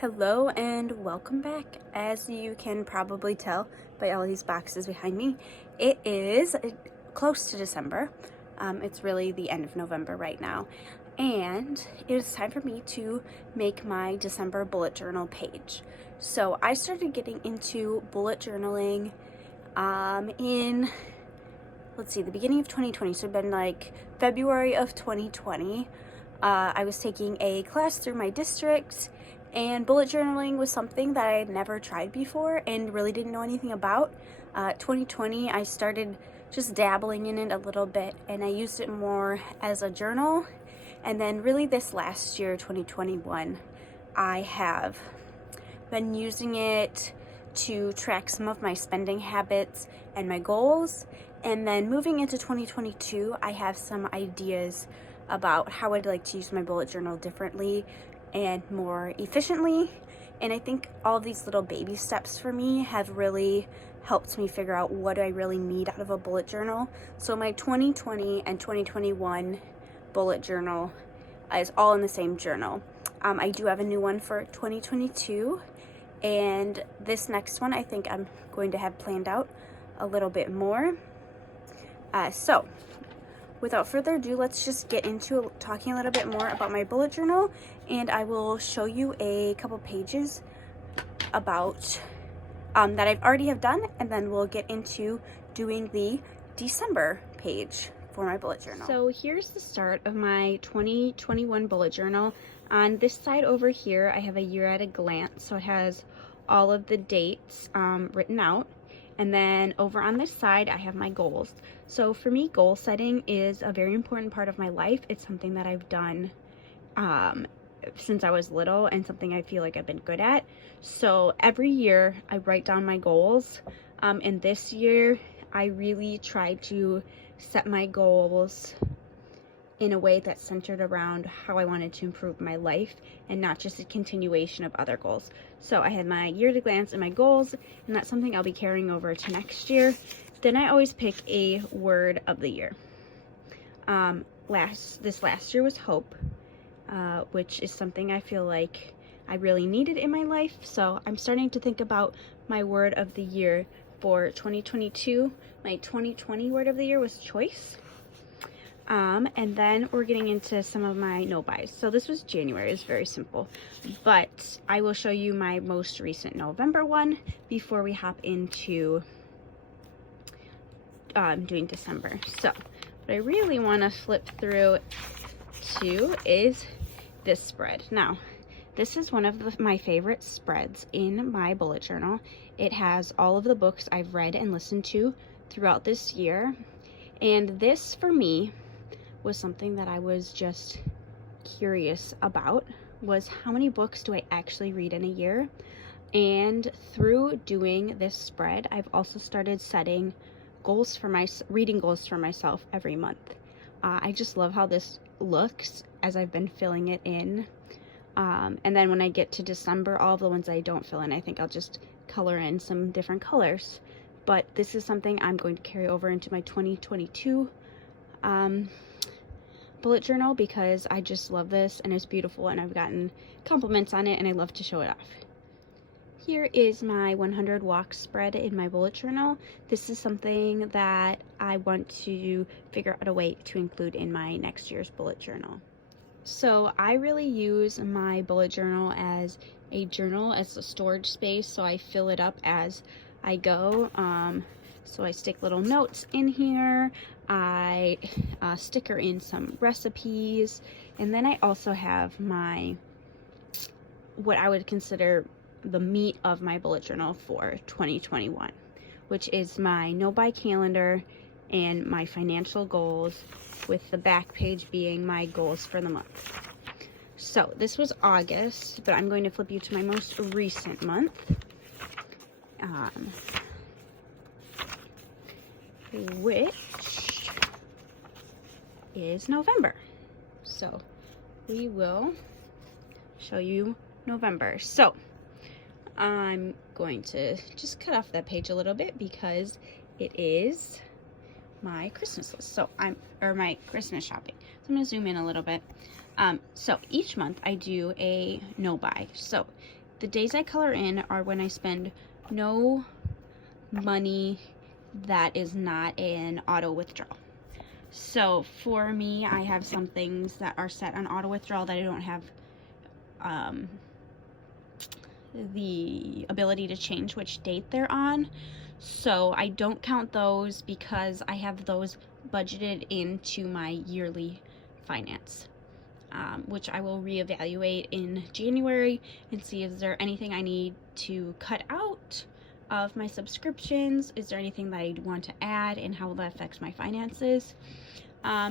Hello and welcome back. As you can probably tell by all these boxes behind me, it is close to December. It's really the end of November right now, and it is time for me to make my December bullet journal page. So I started getting into bullet journaling in, the beginning of 2020, so it's been like February of 2020. I was taking a class through my district, and bullet journaling was something that I had never tried before and really didn't know anything about. 2020, I started just dabbling in it a little bit, and I used it more as a journal. And then really this last year, 2021, I have been using it to track some of my spending habits and my goals. And then moving into 2022, I have some ideas about how I'd like to use my bullet journal differently and more efficiently. And I think all of these little baby steps for me have really helped me figure out what I really need out of a bullet journal. So my 2020 and 2021 bullet journal is all in the same journal. I do have a new one for 2022, and this next one I think I'm going to have planned out a little bit more. So without further ado, let's just get into talking a little bit more about my bullet journal, and I will show you a couple pages about that I've already have done, and then we'll get into doing the December page for my bullet journal. So here's the start of my 2021 bullet journal. On this side over here, I have a year at a glance, so it has all of the dates written out. And then over on this side, I have my goals. So for me, goal setting is a very important part of my life. It's something that I've done since I was little, and something I feel like I've been good at. So every year I write down my goals. And this year I really tried to set my goals in a way that's centered around how I wanted to improve my life and not just a continuation of other goals. So I had my year at a glance and my goals, and that's something I'll be carrying over to next year. Then I always pick a word of the year. This last year was hope, which is something I feel like I really needed in my life. So I'm starting to think about my word of the year for 2022. My 2020 word of the year was choice. And then we're getting into some of my no-buys. So this was January, it's very simple, but I will show you my most recent November one before we hop into doing December. So what I really want to flip through to is this spread. Now, this is one of my favorite spreads in my bullet journal. It has all of the books I've read and listened to throughout this year. And this, for me, was something that I was just curious about, was how many books do I actually read in a year? And through doing this spread, I've also started setting goals for reading goals for myself every month. I just love how this looks as I've been filling it in. And then when I get to December, all of the ones I don't fill in, I think I'll just color in some different colors. But this is something I'm going to carry over into my 2022 bullet journal, because I just love this and it's beautiful, and I've gotten compliments on it and I love to show it off. Here is my 100 walks spread in my bullet journal. This is something that I want to figure out a way to include in my next year's bullet journal. So I really use my bullet journal as a storage space, so I fill it up as I go. So I stick little notes in here, I sticker in some recipes, and then I also have what I would consider the meat of my bullet journal for 2021, which is my no-buy calendar and my financial goals, with the back page being my goals for the month. So this was August, but I'm going to flip you to my most recent month. Which is November. So we will show you November. So I'm going to just cut off that page a little bit because it is my Christmas list. My Christmas shopping. So I'm going to zoom in a little bit. So each month I do a no buy. So the days I color in are when I spend no money that is not an auto withdrawal. So for me, I have some things that are set on auto withdrawal that I don't have the ability to change which date they're on. So I don't count those because I have those budgeted into my yearly finance, which I will reevaluate in January and see if there anything I need to cut out of my subscriptions. Is there anything that I want to add and how that affects my finances?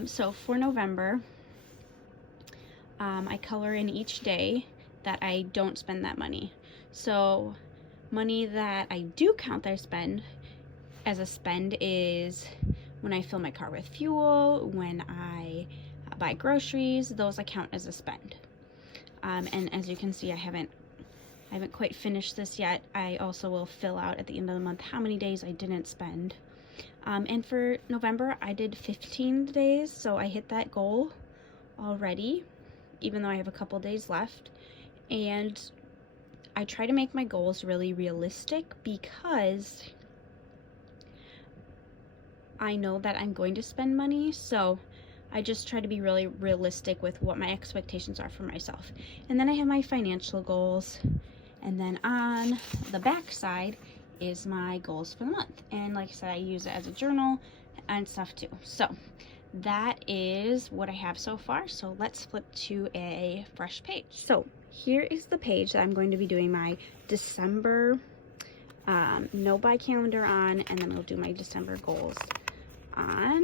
So for November, I color in each day that I don't spend that money. So money that I do count that I spend as a spend is when I fill my car with fuel, when I buy groceries. Those I count as a spend. And as you can see, I haven't quite finished this yet. I also will fill out at the end of the month how many days I didn't spend. And for November, I did 15 days, so I hit that goal already, even though I have a couple days left. And I try to make my goals really realistic because I know that I'm going to spend money, so I just try to be really realistic with what my expectations are for myself. And then I have my financial goals, and then on the back side is my goals for the month. And like I said, I use it as a journal and stuff too. So that is what I have so far. So let's flip to a fresh page. So here is the page that I'm going to be doing my December no buy calendar on, and then I'll do my December goals on.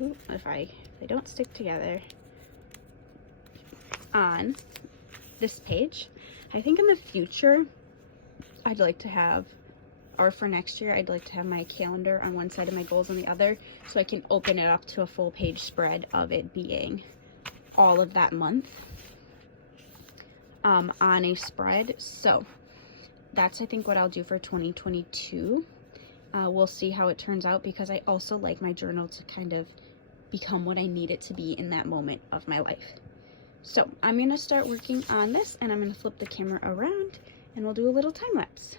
Ooh, if they don't stick together, on this page. I think in the future I'd like to have, or for next year, I'd like to have my calendar on one side and my goals on the other, so I can open it up to a full page spread of it being all of that month on a spread. So that's, I think, what I'll do for 2022. We'll see how it turns out, because I also like my journal to kind of become what I need it to be in that moment of my life. So I'm going to start working on this, and I'm going to flip the camera around and we'll do a little time lapse.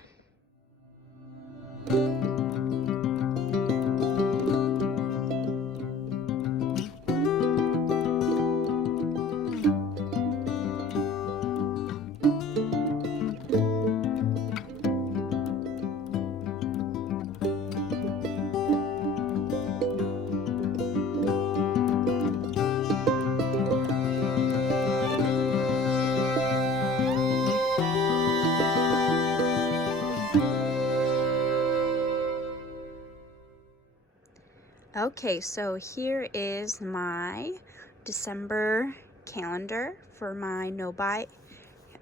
Okay, so here is my December calendar for my no buy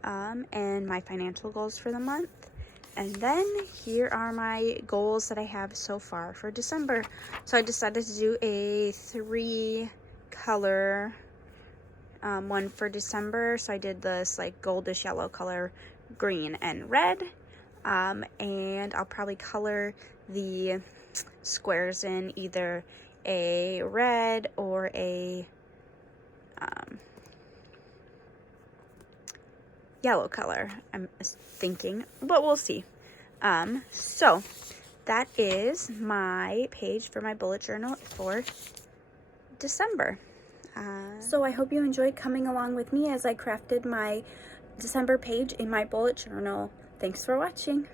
and my financial goals for the month. And then here are my goals that I have so far for December. So I decided to do a 3-color one for December. So I did this like goldish yellow color, green, and red. And I'll probably color the squares in either a red or a yellow color, I'm thinking, but we'll see. So that is my page for my bullet journal for December. So I hope you enjoyed coming along with me as I crafted my December page in my bullet journal. Thanks for watching.